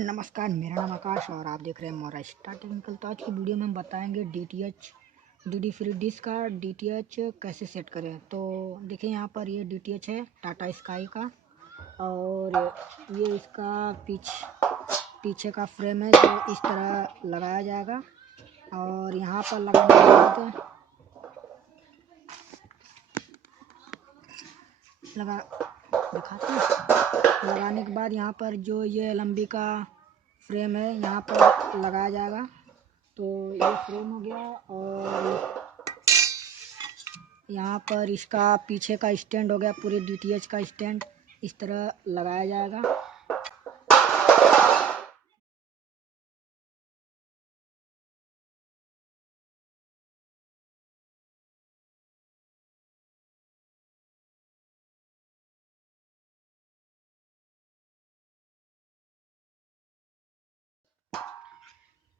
नमस्कार, मेरा नाम आकाश और आप देख रहे हैं मौर्या टेक्निकल। तो आज की वीडियो में हम बताएंगे डीडी फ्री डिश का डीटीएच कैसे सेट करें। तो देखिए यहाँ पर ये डीटीएच है टाटा स्काई का, और ये इसका पीछे का फ्रेम है जो इस तरह लगाया जाएगा। और यहाँ पर लगाने के बाद लगाने के बाद यहाँ पर जो ये लंबी का फ्रेम है यहाँ पर लगाया जाएगा। तो ये फ्रेम हो गया, और यहाँ पर इसका पीछे का स्टैंड हो गया, पूरे डीटीएच का स्टैंड इस तरह लगाया जाएगा।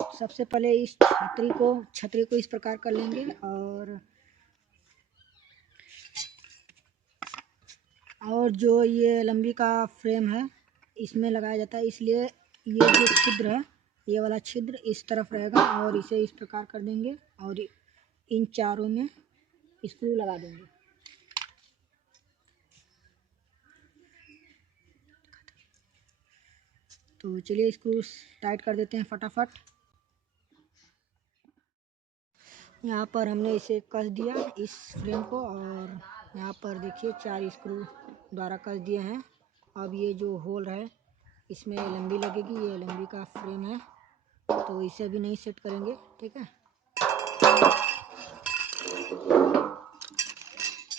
सबसे पहले इस छतरी को इस प्रकार कर लेंगे, और जो ये लंबी का फ्रेम है इसमें लगाया जाता है, इसलिए ये जो छिद्र है ये वाला छिद्र इस तरफ रहेगा, और इसे इस प्रकार कर देंगे और इन चारों में स्क्रू लगा देंगे। तो चलिए स्क्रू टाइट कर देते हैं फटाफट। यहाँ पर हमने इसे कस दिया इस फ्रेम को, और यहाँ पर देखिए 4 स्क्रू द्वारा कस दिए हैं। अब ये जो होल है इसमें लंबी लगेगी, ये लंबी का फ्रेम है, तो इसे भी नहीं सेट करेंगे, ठीक है।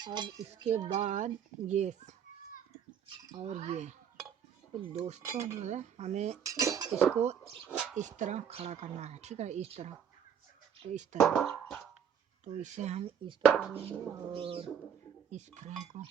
अब इसके बाद ये और ये, तो दोस्तों जो है हमें इसको इस तरह खड़ा करना है, ठीक है, इस तरह। तो इस तरह, तो इसे हम इस पर करेंगे और इस फ्रेम को